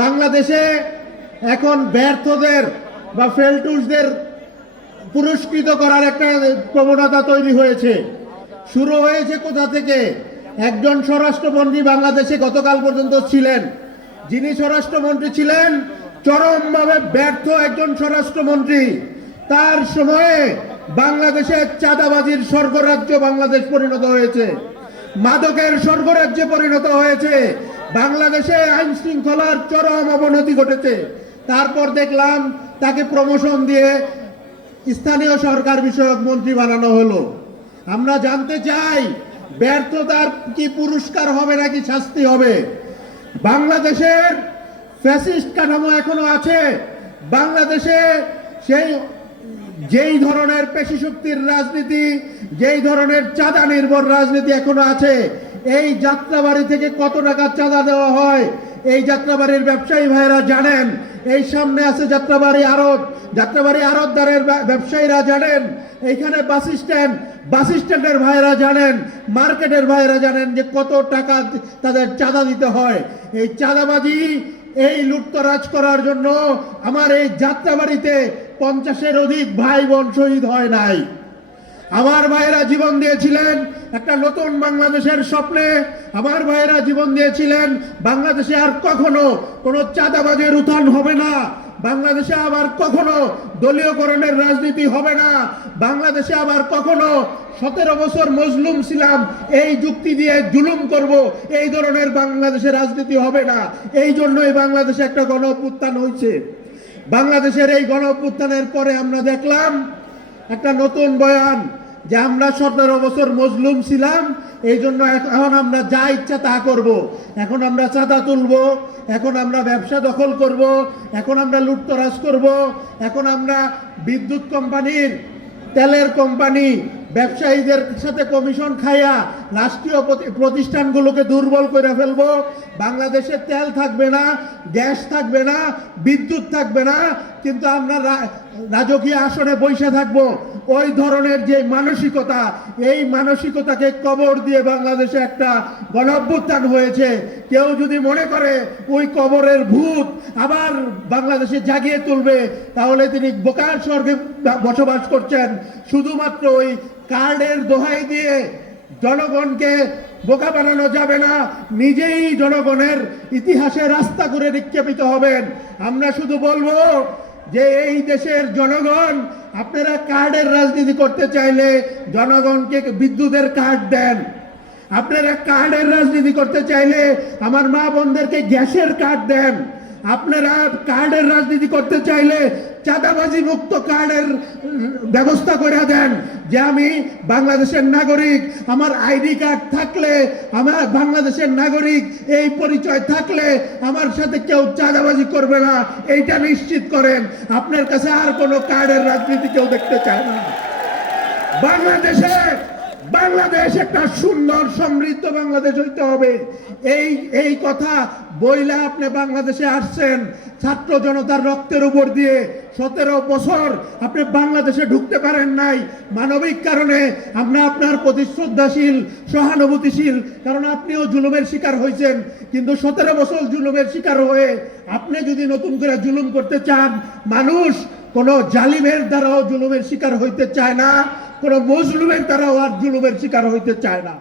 বাংলাদেশে এখন ব্যর্থদের বা ফেলটুসদের পুরস্কৃত করার একটা প্রবণতা তৈরি হয়েছে। শুরু হয়েছে কোথা থেকে? একজন স্বরাষ্ট্রমন্ত্রী বাংলাদেশে গতকাল পর্যন্ত ছিলেন, যিনি স্বরাষ্ট্রমন্ত্রী ছিলেন চরমভাবে ব্যর্থ একজন স্বরাষ্ট্রমন্ত্রী। তার সময়ে বাংলাদেশের চাঁদাবাজির স্বর্গরাজ্য বাংলাদেশ পরিণত হয়েছে, মাদকের স্বর্গরাজ্যে পরিণত হয়েছে, বাংলাদেশে আইন শৃঙ্খলার চরম অবনতি ঘটেছে। তারপর দেখলাম তাকে প্রমোশন দিয়ে স্থানীয় সরকার বিষয়ক মন্ত্রী বানানো হলো। আমরা জানতে চাই, ব্যর্থতার কি পুরস্কার হবে নাকি শাস্তি হবে? বাংলাদেশের ফ্যাসিস্ট কাঠামো এখনো আছে। বাংলাদেশে যেই ধরনের পেশি শক্তির রাজনীতি, যেই ধরনের চাঁদা নির্ভর রাজনীতি এখনো আছে। এই যাত্রাবাড়ি থেকে কত টাকা চাঁদা দেওয়া হয় এই যাত্রাবাড়ির ব্যবসায়ী ভাইরা জানেন। এই সামনে আছে যাত্রাবাড়ি আড়তদারের ব্যবসায়ীরা জানেন। এইখানে বাস স্ট্যান্ডের ভাইরা জানেন, মার্কেটের ভাইরা জানেন যে কত টাকা তাদের চাঁদা দিতে হয়। এই চাঁদাবাজি, এই লুটতরাজ করার জন্য আমার এই যাত্রাবাড়িতে 50-এর অধিক ভাই বোন শহীদ হয় নাই। আমার ভাইয়েরা জীবন দিয়েছিলেন একটা নতুন বাংলাদেশের স্বপ্নে। আমার ভাইয়েরা জীবন দিয়েছিলেন বাংলাদেশে আর কখনো কোনো চাঁদাবাজের উত্থান হবে না, বাংলাদেশে আবার কখনো দলীয়করণের রাজনীতি হবে না, বাংলাদেশে আবার কখনো 17 বছর মজলুম ছিলাম এই যুক্তি দিয়ে জুলুম করব, এই ধরনের বাংলাদেশের রাজনীতি হবে না। এই জন্যই বাংলাদেশে একটা গণ অভ্যুত্থান হয়েছে। বাংলাদেশের এই গণ অভ্যুত্থানের পরে আমরা দেখলাম একটা নতুন বয়ান যে আমরা 17 বছর মজলুম ছিলাম, এই জন্য এখন আমরা যা ইচ্ছা তা করব। এখন আমরা চাঁদা তুলব, এখন আমরা ব্যবসা দখল করব, এখন আমরা লুটতরাজ করব, এখন আমরা বিদ্যুৎ কোম্পানির, তেলের কোম্পানি, ব্যবসায়ীদের সাথে কমিশন খাইয়া রাষ্ট্রীয় প্রতিষ্ঠানগুলোকে দুর্বল করে ফেলবো। বাংলাদেশে তেল থাকবে না, গ্যাস থাকবে না, বিদ্যুৎ থাকবে না, কিন্তু আমরা রাজকীয় আসনে বসে থাকবো। ওই ধরনের যে মানসিকতা, এই মানসিকতাকে কবর দিয়ে বাংলাদেশে একটা গণঅভ্যুত্থান হয়েছে। কেউ যদি মনে করে ওই কবরের ভূত আবার বাংলাদেশে জাগিয়ে তুলবে, তাহলে তিনি বোকার স্বর্গে বসবাস করছেন। শুধুমাত্র ওই কার্ডের দোহাই দিয়ে জনগণকে বোকা বানানো যাবে না, নিজেই জনগণের ইতিহাসে রাস্তা করে নিক্ষেপিত হবেন। আমরা শুধু বলবো যে এই দেশের জনগণ, আপনারা কার্ডের রাজনীতি করতে চাইলে জনগণকে বিদ্যুতের কার্ড দেন। আপনারা কার্ডের রাজনীতি করতে চাইলে আমার মা বোনদেরকে গ্যাসের কার্ড দেন। আপনারা কার্ডের রাজনীতি করতে চাইলে চাঁদাবাজি মুক্ত কার্ডের ব্যবস্থা করে দেন, যে আমি বাংলাদেশের নাগরিক, আমার আইডি কার্ড থাকলে, আমার বাংলাদেশের নাগরিক এই পরিচয় থাকলে আমার সাথে কেউ চাঁদাবাজি করবে না, এইটা নিশ্চিত করেন। আপনার কাছে আর কোনো কার্ডের রাজনীতি কেউ দেখতে চায় না। বাংলাদেশ একটা সুন্দর সমৃদ্ধ বাংলাদেশ হইতে হবে। এই কথা বইলা আপনি বাংলাদেশে আসছেন ছাত্র জনতার রক্তের উপর দিয়ে। 17 বছর আপনি বাংলাদেশে ঢুকতে পারেন নাই মানবিক কারণে। আমরা আপনার প্রতি শ্রদ্ধাশীল, সহানুভূতিশীল, কারণ আপনিও জুলুমের শিকার হয়েছেন। কিন্তু 17 বছর জুলুমের শিকার হয়ে আপনি যদি নতুন করে জুলুম করতে চান, মানুষ কোনো জালিমের দ্বারাও জুলুমের শিকার হইতে চায় না, কোনো মজলুমের দ্বারাও আর জুলুমের শিকার হইতে চায় না।